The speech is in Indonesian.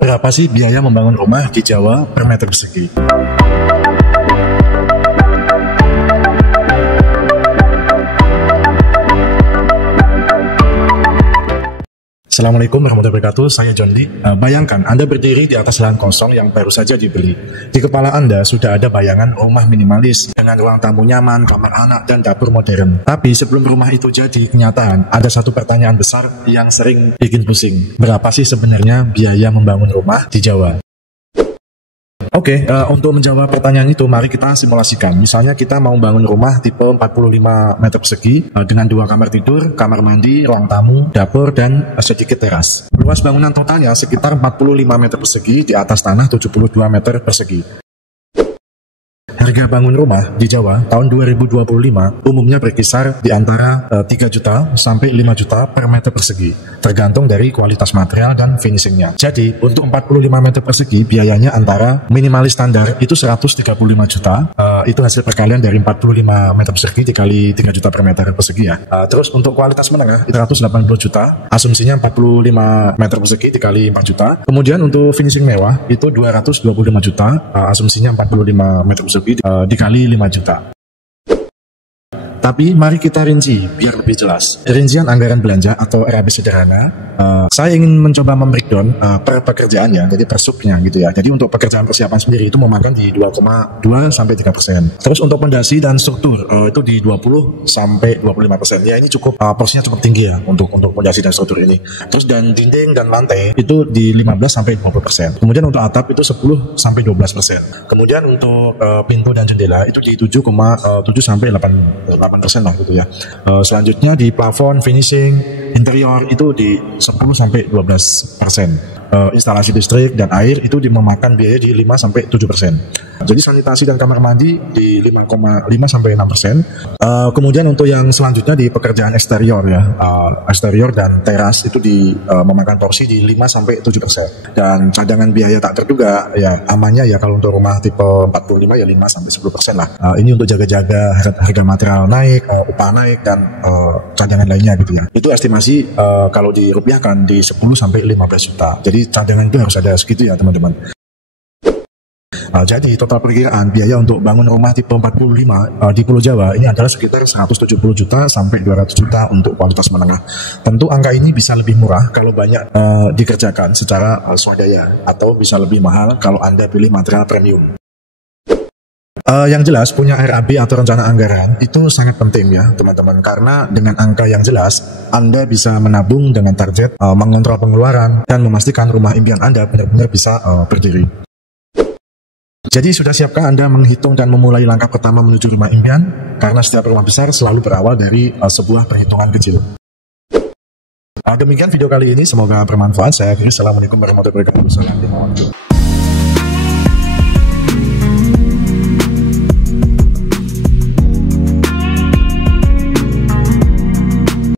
Berapa sih biaya membangun rumah di Jawa per meter persegi? Assalamualaikum warahmatullahi wabarakatuh, saya John Lee. Bayangkan Anda berdiri di atas lahan kosong yang baru saja dibeli. Di kepala Anda sudah ada bayangan rumah minimalis dengan ruang tamu nyaman, kamar anak, dan dapur modern. Tapi sebelum rumah itu jadi kenyataan, ada satu pertanyaan besar yang sering bikin pusing. Berapa sih sebenarnya biaya membangun rumah di Jawa? Oke, untuk menjawab pertanyaan itu, mari kita simulasikan. Misalnya kita mau bangun rumah tipe 45 meter persegi dengan 2 kamar tidur, kamar mandi, ruang tamu, dapur, dan sedikit teras. Luas bangunan totalnya sekitar 45 meter persegi di atas tanah 72 meter persegi. Harga bangun rumah di Jawa tahun 2025 umumnya berkisar di antara 3 juta sampai 5 juta per meter persegi, tergantung dari kualitas material dan finishingnya. Jadi, untuk 45 meter persegi biayanya antara minimalis standar itu 135 juta, itu hasil perkalian dari 45 meter persegi dikali 3 juta per meter persegi ya. Terus untuk kualitas menengah itu 180 juta, asumsinya 45 meter persegi dikali 4 juta. Kemudian untuk finishing mewah itu 225 juta, asumsinya 45 meter persegi dikali 5 juta. Tapi mari kita rinci biar lebih jelas. Rincian anggaran belanja atau RAB sederhana, saya ingin mencoba membreakdown per pekerjaannya, jadi per subnya gitu ya. Jadi untuk pekerjaan persiapan sendiri itu memakan di 2,2 sampai 3%. Terus untuk pondasi dan struktur itu di 20 sampai 25%. Ya ini cukup porsinya cukup tinggi ya untuk pondasi dan struktur ini. Terus dan dinding dan lantai itu di 15 sampai 20%. Kemudian untuk atap itu 10 sampai 12%. Kemudian untuk pintu dan jendela itu di 7,7 sampai 8% lah gitu ya. Selanjutnya di plafon, finishing, interior itu di 10 sampai 12%. Instalasi listrik dan air itu memakan biaya di 5 sampai 7%. Jadi sanitasi dan kamar mandi di 5,5 sampai 6%. Kemudian untuk yang selanjutnya di pekerjaan eksterior ya, eksterior dan teras itu memakan porsi di 5 sampai 7%. Dan cadangan biaya tak terduga ya amannya ya kalau untuk rumah tipe 45 ya 5 sampai 10% lah. Ini untuk jaga-jaga harga material naik, upah naik dan cadangan lainnya gitu ya. Itu estimasi kalau dirupiahkan di 10 sampai 15 juta. Jadi cadangan itu harus ada segitu ya teman-teman. Jadi total perkiraan biaya untuk bangun rumah tipe 45 di Pulau Jawa ini adalah sekitar 170 juta sampai 200 juta untuk kualitas menengah. Tentu angka ini bisa lebih murah kalau banyak dikerjakan secara swadaya atau bisa lebih mahal kalau Anda pilih material premium. Yang jelas punya RAB atau rencana anggaran itu sangat penting ya teman-teman, karena dengan angka yang jelas Anda bisa menabung dengan target, mengontrol pengeluaran, dan memastikan rumah impian Anda benar-benar bisa berdiri. Jadi sudah siapkah Anda menghitung dan memulai langkah pertama menuju rumah impian? Karena setiap rumah besar selalu berawal dari sebuah perhitungan kecil. Demikian video kali ini, semoga bermanfaat. Saya akhiri, assalamualaikum warahmatullahi wabarakatuh.